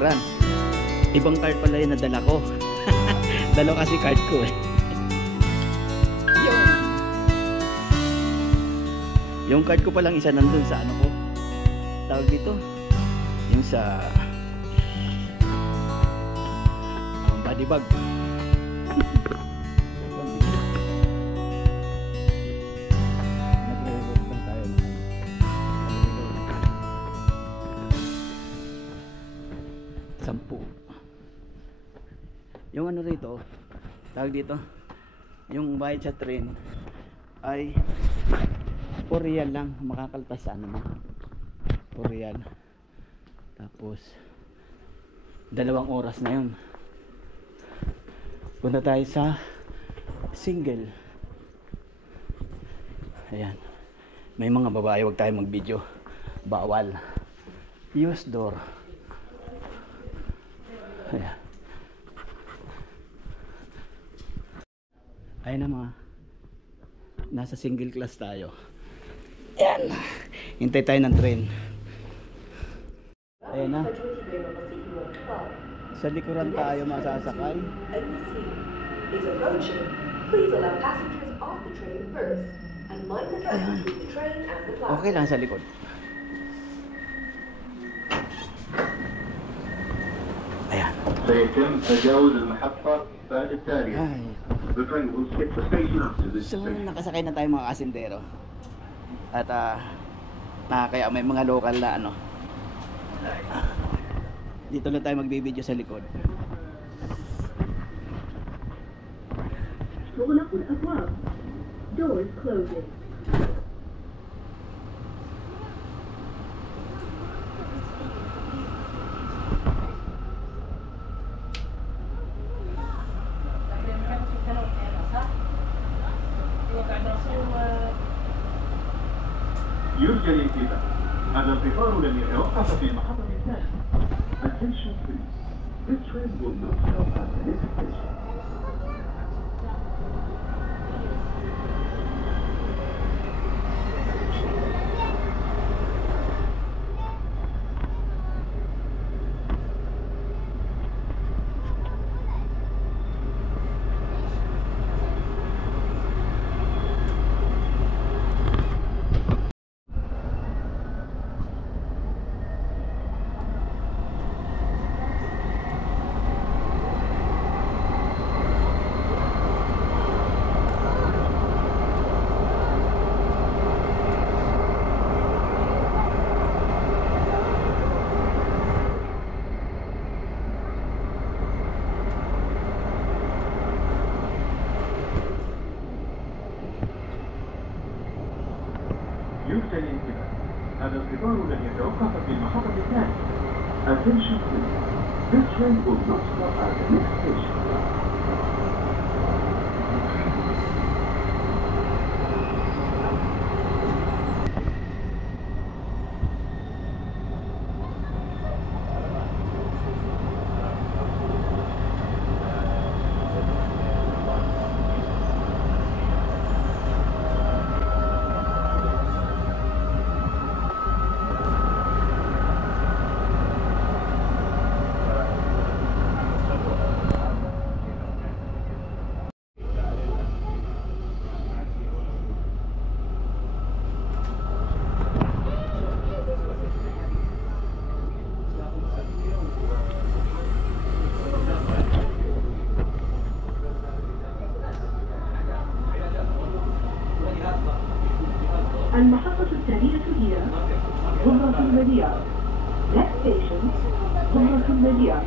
Shukran. Ibang card pala yung nadala ko. Dalawa kasi card ko eh. Yung card ko palang isa nandun sa ano ko. Tawag dito. Yung sa body bag. Yung ano rito, tawag dito, yung bayad sa train ay 4 real lang, makakaltas sa ano mo, 4 real. Tapos 2 oras na yun. Punta tayo sa single. Ayan, may mga babae, wag tayo mag video, bawal. Use door. Ayan. Ayan na mga, nasa single class tayo. Ayan, hintay tayo ng train. Ayan na, sa likuran tayo masasakay. Ayan. Okay lang sa likod. Ayan. سيتم تجاوز المحطة بعد التالية. So nakasakay na tayo mga kasindero. At kaya may mga local na ano. Dito lang tayo magbibideo sa likod. تغلق الأبواب. Doors closing. يرجى الانتباه. هذا القطار لن يتوقف في محطة الثانية. Attention please. This train will not stop at the next station. يرجى الانتباه. هذا القطار لن يتوقف في المحطة الثانية. Attention please. This train will not stop at the next station. المحطة التالية هي غمرة المليار. Next station, غمرة المليار.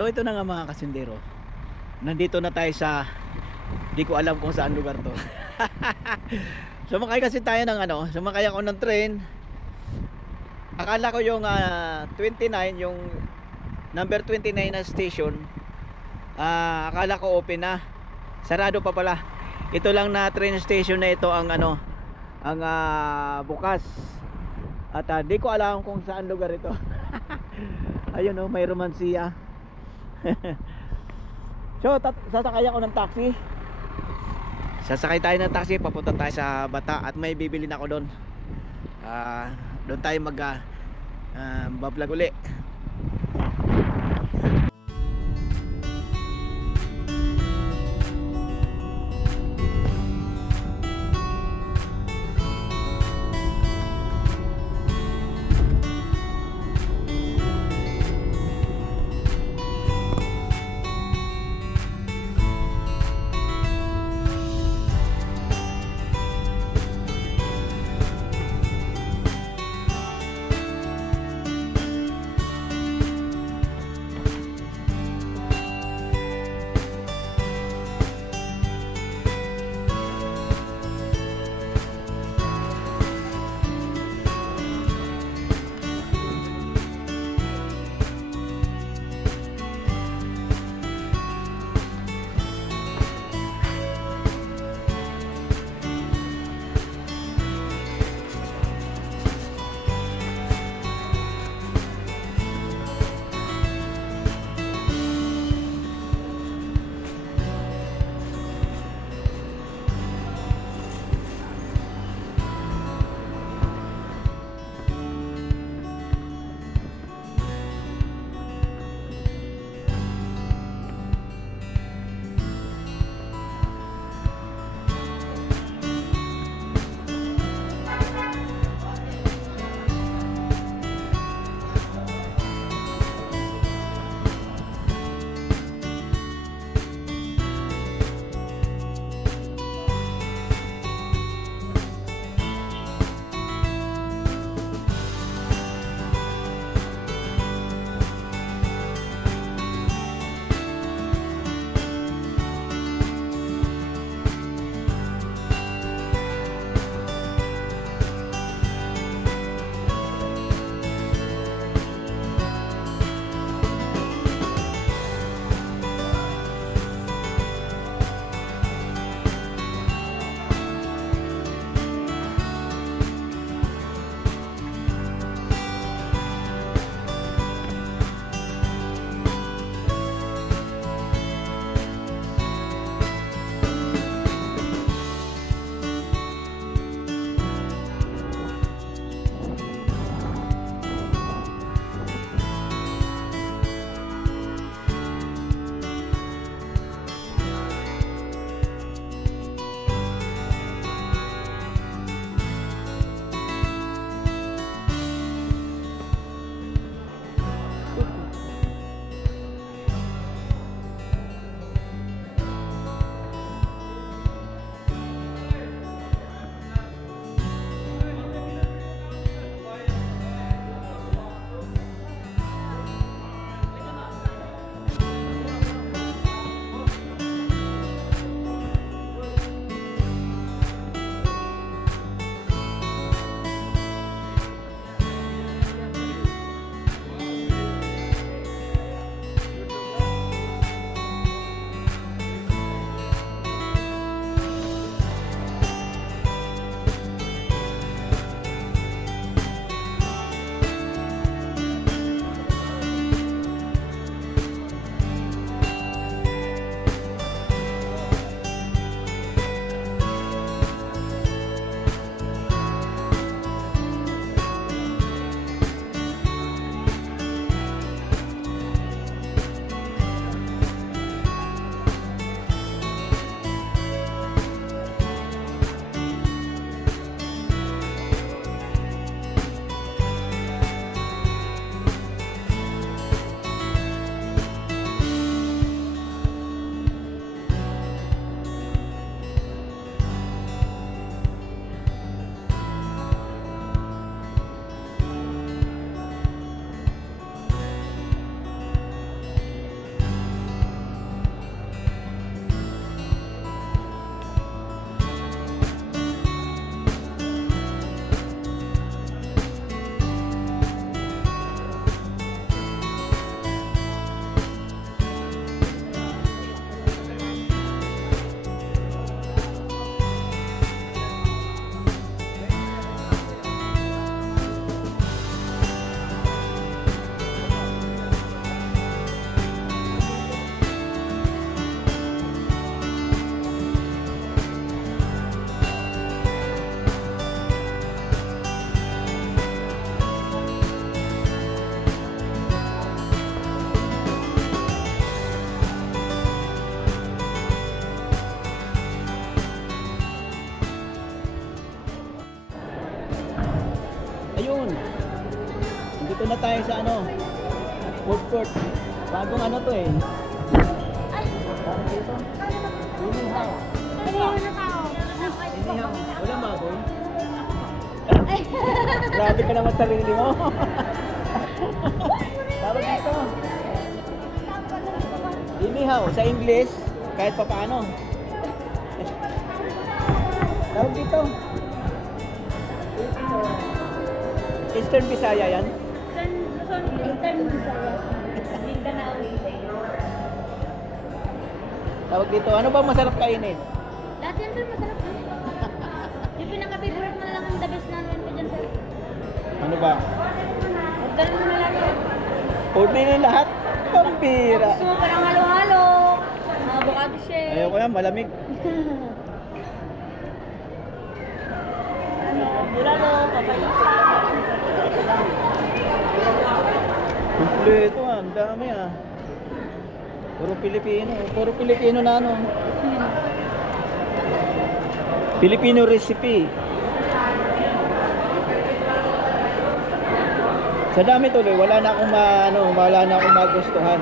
So ito na nga mga kasindero. Nandito na tayo sa, di ko alam kung saan lugar to. Sumakay kasi tayo ng sumakay ako ng train. Akala ko yung 29, yung number 29 na station, akala ko open na. Sarado pa pala. Ito lang na train station na ito ang bukas. At di ko alam kung saan lugar ito. Ayun may romansiya. So sasakay ako ng taxi. Sasakay tayo ng taxi, papunta tayo sa Bata at may bibili na ako doon. Doon tayo mag-vlog uli. Ayun. Dito na tayo sa ano, food court. Bagong ano to eh. Parang dito. Inihaw. Inihaw. Wala baboy. Grabe ka naman sarili mo. Tawag dito. Inihaw sa English, kahit pa paano. Tawag dito. Eastern Bisaya yan? Eastern Bisaya. Mindanao. Tawag dito. Ano ba masarap kainin? Lahat yan sir, masarap. Yung pinaka-favorite mo na lang ang the best namin ko dyan sir. Ano ba? Order mo na lang yan. Order na lahat? Pambira. Gusto mo parang halo-halo. Avocado shake. Ayoko yan, malamig. Bulalo, papayita. Kompleto ah, ang dami ah. Puro Pilipino. Puro Pilipino na ano. Filipino recipe. Sa dami tuloy, wala na akong magustuhan.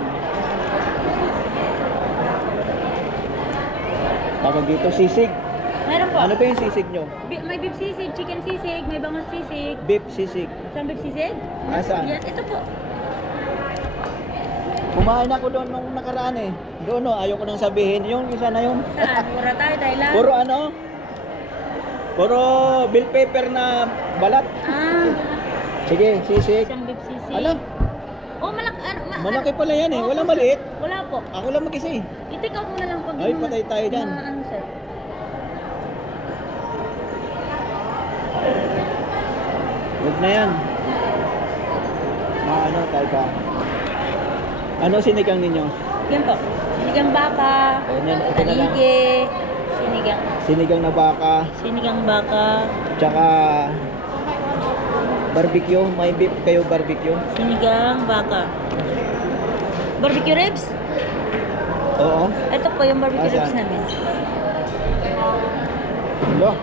Tawag dito sisig. Meron po. Ano ba yung sisig nyo? May beef sisig, chicken sisig, may bangus sisig. Beef sisig. Saan beef sisig? Asan? Yes, ito po. Kumain ako doon nung nakaraan eh. Doon no, ayaw ko nang sabihin. Yung isa na yun. Saan? Pura tayo, Thailand. Puro ano? Puro bill paper na balat. Ah, Sige, sisig. isang beef sisig. Alam, Oh, malaki pala yan eh. Walang maliit. Wala po. Ako lang mag-isa eh. I-take out mo na lang pag Ay, patay tayo dyan. Ano, sir? Huwag na yan. Ano tayo pa? Ano sinigang ninyo? Yan po. Sinigang baka. Ayan, ito na lang. Talige. Sinigang. Sinigang na baka. Sinigang baka. Tsaka barbecue. May beef kayo barbecue? Sinigang baka. Barbecue ribs? Oo. Ito po yung barbecue Asan? ribs namin. Hello.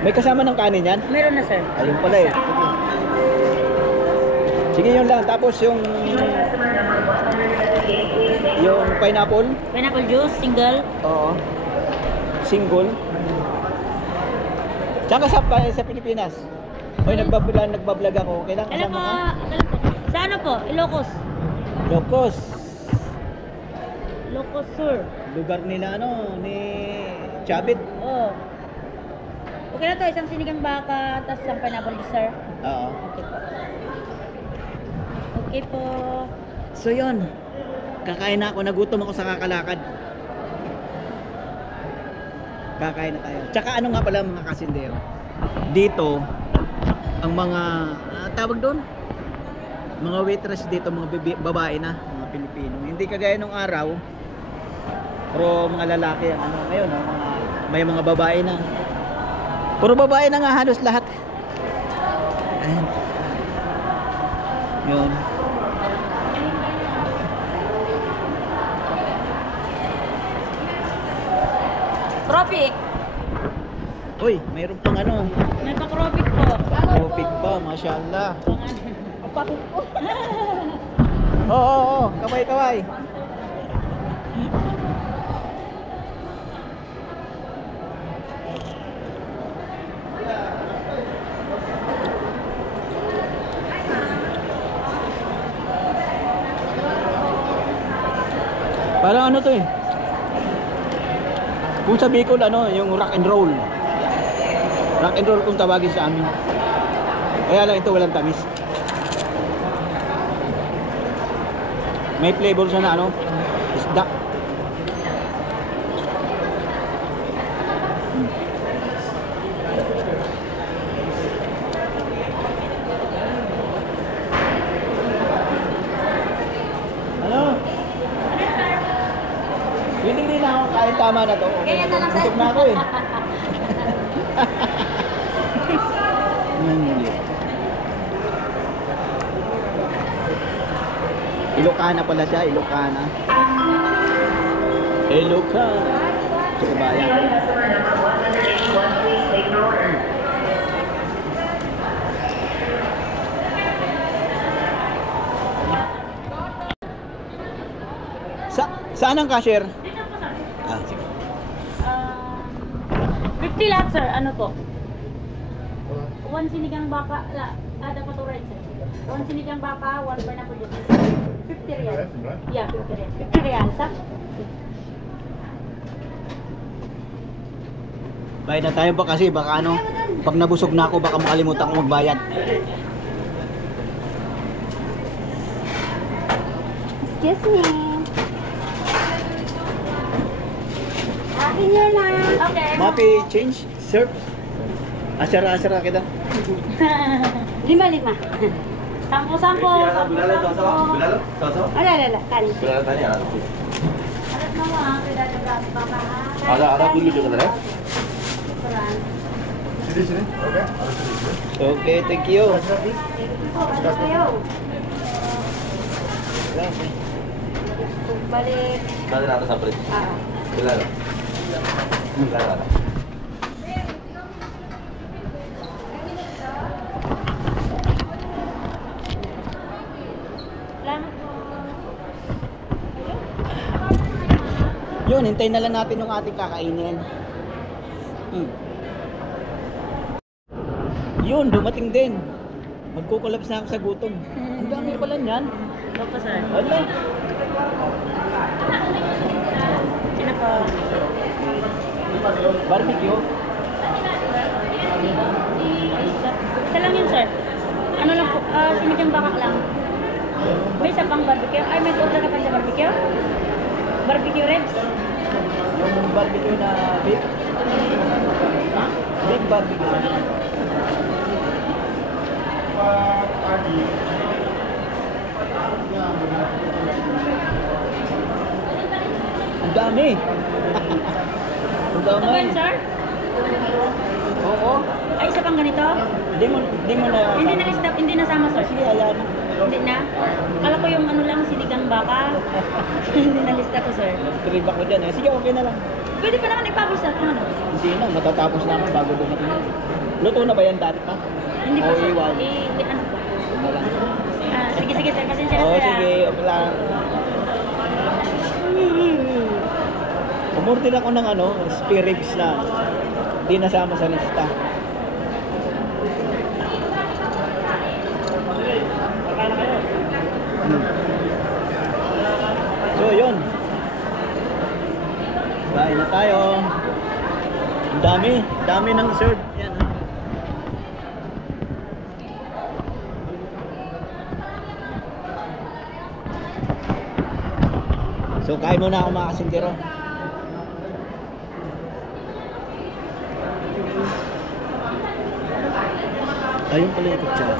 May kasama ng kanin yan? Meron na, sir. Ayun pala eh. Sige yun lang. Tapos yung pineapple. Pineapple juice, single. Oo. Single. Tsaka sa Pilipinas. Hoy, nagbablog ako. Kailangan Alam kasama po, ka? alam po. Sa ano po? Ilocos. Locos. Ilocos Sur. Lugar nila ni Chabit. Oh. Okay na to, isang sinigang baka, tapos isang pineapple juice, sir. Oo. Okay po. Okay po. So yun. Kakain na ako. Nagutom ako sa kakalakad. Kakain na tayo. Tsaka ano nga pala mga kasindero? Dito, ang mga tawag doon? Mga waitress dito, mga babae na, mga Pilipino. Hindi kagaya nung araw. Pero mga lalaki ang ano ngayon, may mga babae na. Puro babae na nga halos lahat. Ayan. Yun. Tropic. Uy, mayroon pang ano. May pa-tropic po. Tropic pa, mashallah. Apakit po. Oo, kaway-kaway. Parang ano to eh. Kung sa Bicol, ano, yung rock and roll. Rock and roll kung tawagin sa amin. Kaya lang ito walang tamis. May flavor siya na ano, isda. Ano? Hindi na ako kahit tama na to. Ganyan na lang, sir. Busog na ako eh. Hindi. Ilocana pala siya, Ilocana. Ilocana. Sa bayan. Saan ang cashier? Dito po, sir. Ah, sige. 50 lahat, sir. Ano po? 1 sinigang baka. Ada pa to right, sir. 1 sinigang baka, 1 pineapple juice. 50 real. Yeah, 50 real. 50 real, sir. Bayad na tayo ba kasi baka ano, pag nabusog na ako baka makalimutan ko magbayad. Excuse me. Akin yan na. Okay. Mapi change, serve. Asara kita. 5. Sampo. Ala, kanin. Alat mo ha, pinadagas pa ka ha. Ada dulu juga kan? Peran. Sini. Oke. Okay, thank you. Ayo. Balik. Nanti nanti sampai. Ah. Benar. Benar. Salamat po. Yun, hintayin na lang natin yung ating kakainin. Yun, dumating din. Magkukulaps na ako sa gutom. Ang dami pala niyan. Opo, sir. Ano? Sino po? Barbecue. Isa lang yun, sir. Ano lang po, sinigang baka lang. May isa pang barbecue. Ay, may order ka pa sa barbecue? Barbecue ribs? Yung barbecue na beef. Beef barbecue. Ang dami. Ang Ito ba dami. yun, sir? Oo. Ay, isa pang ganito? Hindi mo na. Hindi na stop, hindi nasama, sir. Sige, ayan. Hindi na. Kala ko yung ano lang, sinigang baka. Hindi na lista ko, sir. Trip ako dyan eh. Sige, okay na lang. Pwede pa naman ipabis na ano? Hindi na, matatapos na ako bago dumating. Luto na ba yan dati pa? Hindi po, Oo, sir. iwan. Ano po? Ano lang. Sige, sir. Pasensya na, Oo, sir. sige, okay lang. Umorder ako ng ano, spare ribs na di nasama sa lista. So, yun. Kain na tayo. Ang dami ng serve. Yan, ha? So, kain muna ako mga kasindero. Ayun pala yung kutsara.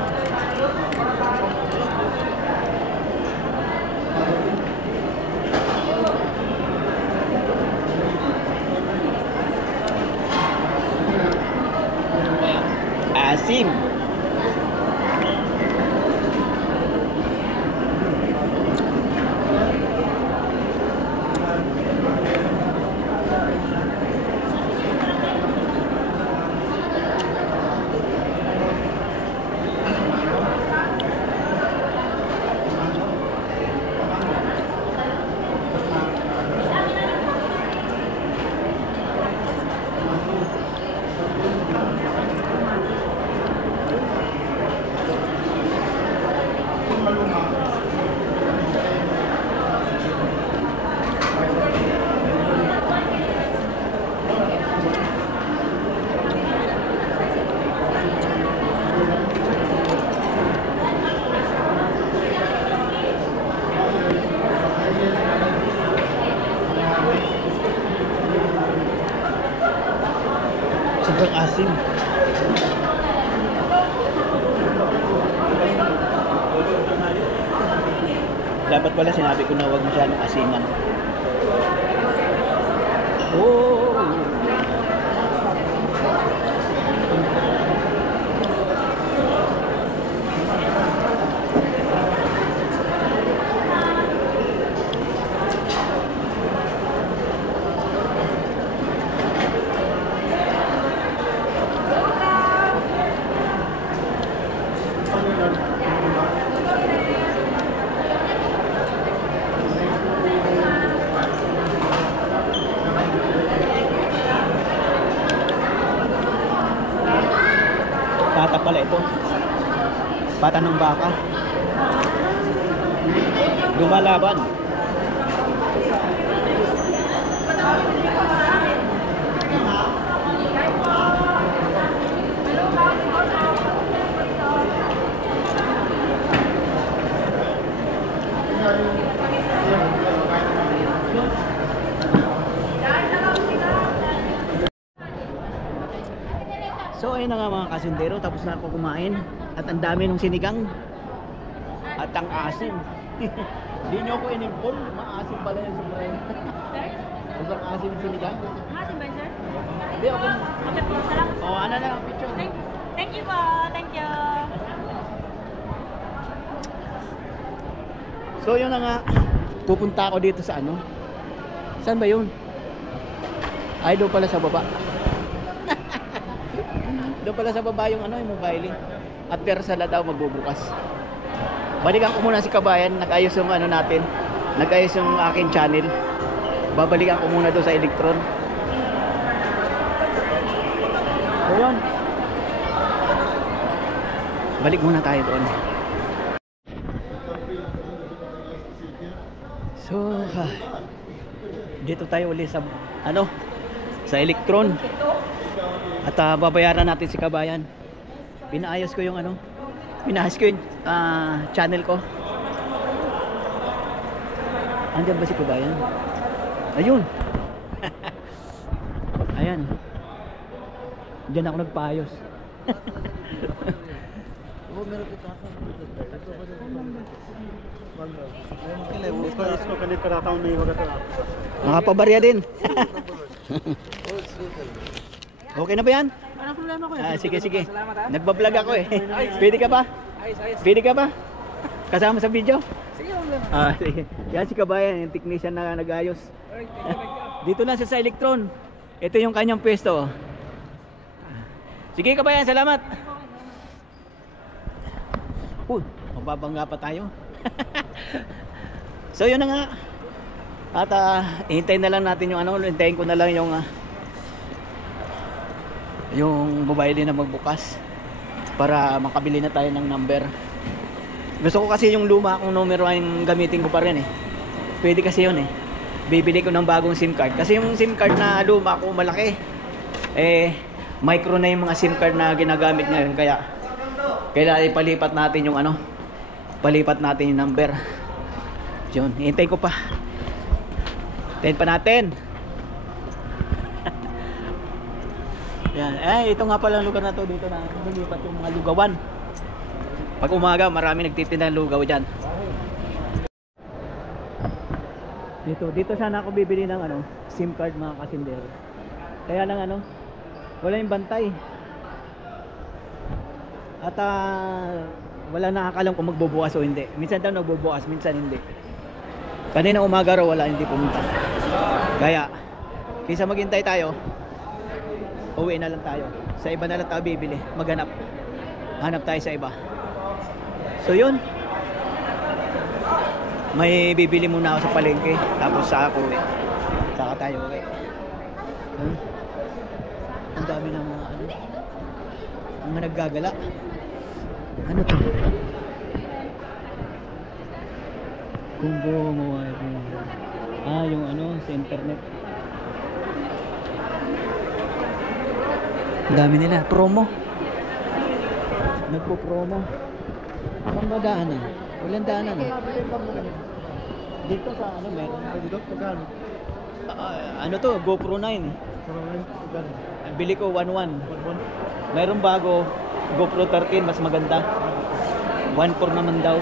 Asim. Sobrang asim. Dapat pala sinabi ko na huwag masyadong asiman. Oh. pala ito. Pata ng baka. Lumalaban. So ayun na nga mga kasundero, tapos na ako kumain at ang dami ng sinigang at ang asim. Hindi nyo ako inimpol, maasim pala yung sobrang. Sobrang asim yung sinigang. Masin ba, sir? Hindi, okay. Okay po, salamat. O ano na lang, picture. Thank you po. Thank you. So yun na nga, pupunta ako dito sa ano. Saan ba yun? Ay, doon pala sa baba. Doon pala sa baba yung ano, yung mobile. At pero sala daw magbubukas. Balikan ko muna si Kabayan, nag-ayos yung ano natin. Nag-ayos yung akin channel. Babalikan ko muna doon sa Electron. So yun. Balik muna tayo doon. So, dito tayo ulit sa ano, sa Electron. At babayaran natin si Kabayan. Pinaayos ko yung ano, pinaayos ko yung channel ko. Andiyan ba si Kabayan? Ayun. Ayan. Diyan ako nagpaayos. Nakapabarya din. Okay na ba yan? Walang problema ko. Sige, sige. Salamat ha. Nagbablog ako eh. Pwede ka ba? Ayos. Pwede ka ba? Kasama sa video? Sige, walang problema. Sige. Yan si Kabayan, yung technician na nag-ayos. Dito na siya sa Electron. Ito yung kanyang pwesto. Sige Kabayan, salamat. Mababangga pa tayo. So yun na nga. At hintayin na lang natin yung ano, hintayin ko na lang yung mobile din na magbukas para makabili na tayo ng number. Gusto ko kasi yung luma kong numero ang gamitin ko pa rin eh. Pwede kasi yun eh. Bibili ko ng bagong SIM card kasi yung SIM card na luma ko malaki eh, micro na yung mga SIM card na ginagamit ngayon, kaya kailangan ipalipat natin yung ano, palipat natin yung number. Yun, hintay ko pa. Hintayin pa natin. Yan. Ito nga pala ang lugar na to. Dito na lumipat yung mga lugawan. Pag umaga, marami nagtitinda ng lugaw dyan. Dito sana ako bibili ng ano, SIM card mga kasindero. Kaya lang ano, wala yung bantay. At wala nakakalam kung magbubukas o hindi. Minsan daw nagbubukas, minsan hindi. Kanina umaga raw wala, hindi pumunta. Kaya kaysa maghintay tayo, uwi na lang tayo. Sa iba na lang tayo bibili, maghanap. Hanap tayo sa iba. So yun, may bibili muna ako sa palengke, tapos sa ako uwi. Saka tayo uwi. Ang dami ng mga ano, mga naggagala. Ano to? Kumbo mo yung ano sa internet. Ang dami nila, promo. Nagpo-promo. Saan ba daanan? Walang daanan. Dito sa ano meron? Dito, magkano? Ano to? GoPro 9. Bili ko 1.1. Meron bago GoPro 13, mas maganda. 1.4 naman daw.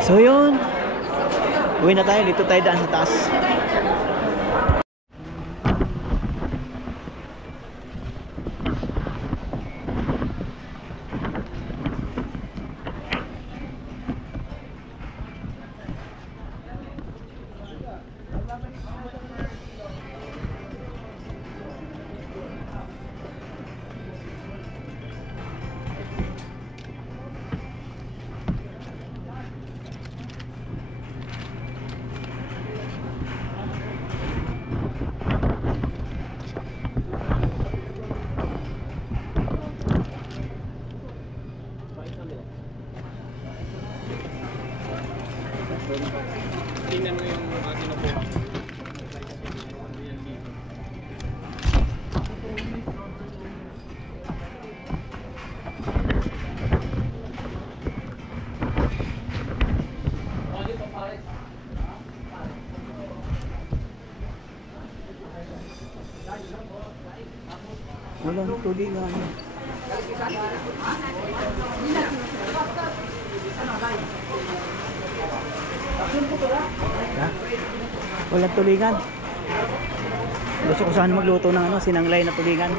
So yun, uwi na tayo. Dito tayo daan sa taas. tingnan mo yung kinukuha. Walang tulingan. Ha? Walang tulingan. Gusto ko sana magluto ng ano, sinanglay na tulingan.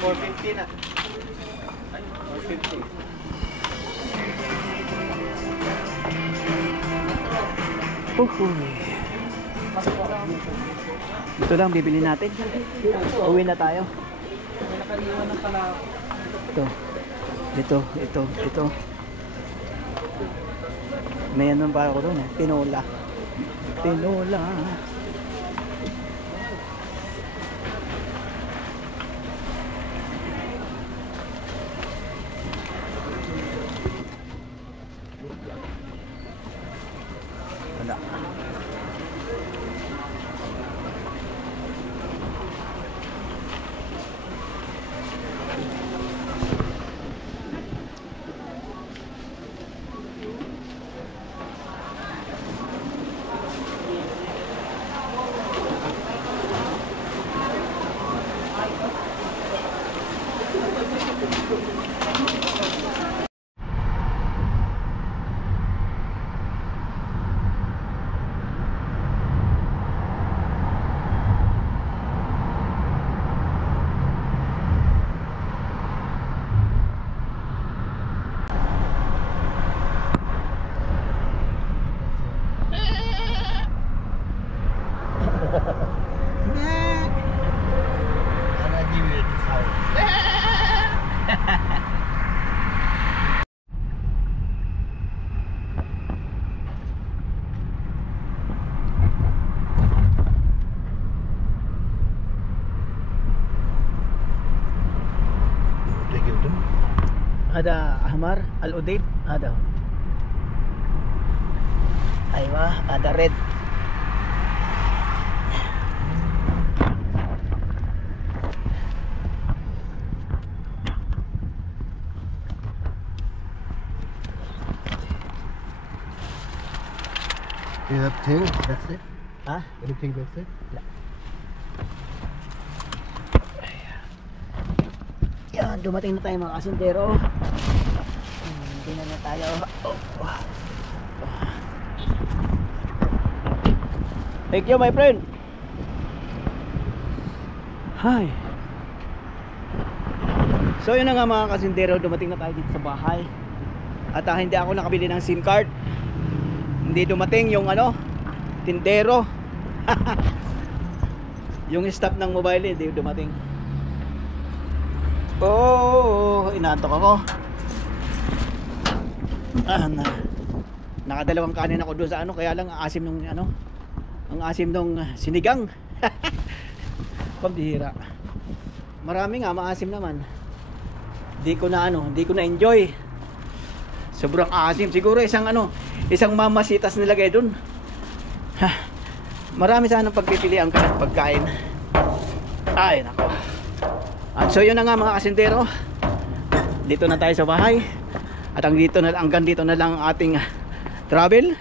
$4.50 na. Ay, $4.50. Ito lang bibili natin. Uwi na tayo. Ito. May ano ba ako doon? Tinola. Wala. Ada ahmar al-udaib ada. Aywa, ada red. Anything? That's it? Ah, Anything that's it? yan, dumating na tayo mga kasundero. Hindi na tayo. Thank you, my friend. Hi. So yun na nga mga kasundero, dumating na tayo dito sa bahay. At hindi ako nakabili ng SIM card. Hindi dumating yung ano, tindero. Yung stop ng mobile hindi dumating. Oh, inaantok ako. Nakadalawang kanin ako doon sa ano, kaya lang ang asim nung ano, ang asim nung sinigang. Pambihira. Marami nga maasim naman. Di ko na enjoy. Sobrang asim. Siguro isang mamasitas nilagay doon. Marami sanang pagpipilian ka ng pagkain. Ay, nako. At so yun na nga mga kasindero. Dito na tayo sa bahay. At hanggang dito na lang ating travel.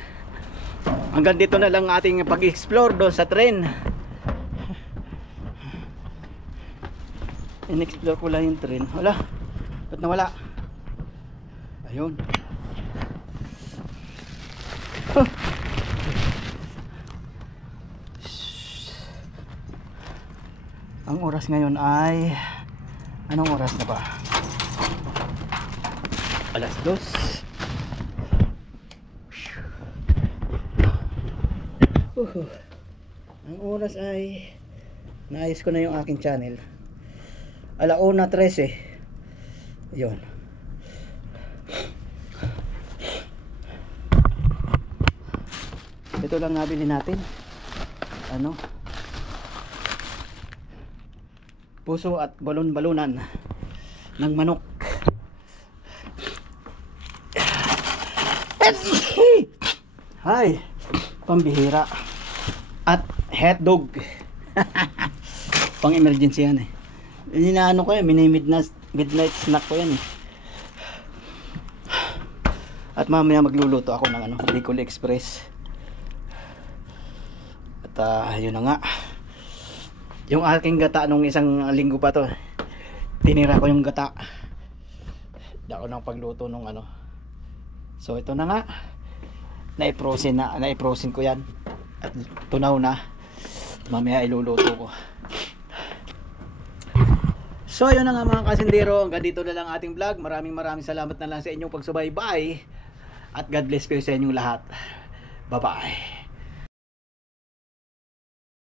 Hanggang dito na lang ating pag-explore doon sa train. In-explore ko lang yung train. Wala. Ba't nawala? Ayun. Ang oras ngayon ay anong oras na ba? 2:00. Ang oras ay naayos ko na yung aking channel. 1:13. Yun. Ito lang nabili natin. Ano? Puso at balon-balunan ng manok. Hay, pambihira. At hotdog. Pang emergency yan eh. Inaano ko yan, midnight snack ko yan eh. At mamaya magluluto ako ng Bicol Express. At yun na nga. Yung aking gata nung isang linggo pa to, tinira ko yung gata. Dako ng pagluto nung So ito na nga. Naiprosin ko yan. At tunaw na. Mamaya iluluto ko. So yun na nga mga kasindero, hanggang dito na lang ating vlog. Maraming salamat na lang sa inyong pagsubaybay. At God bless kayo sa inyong lahat. Bye bye.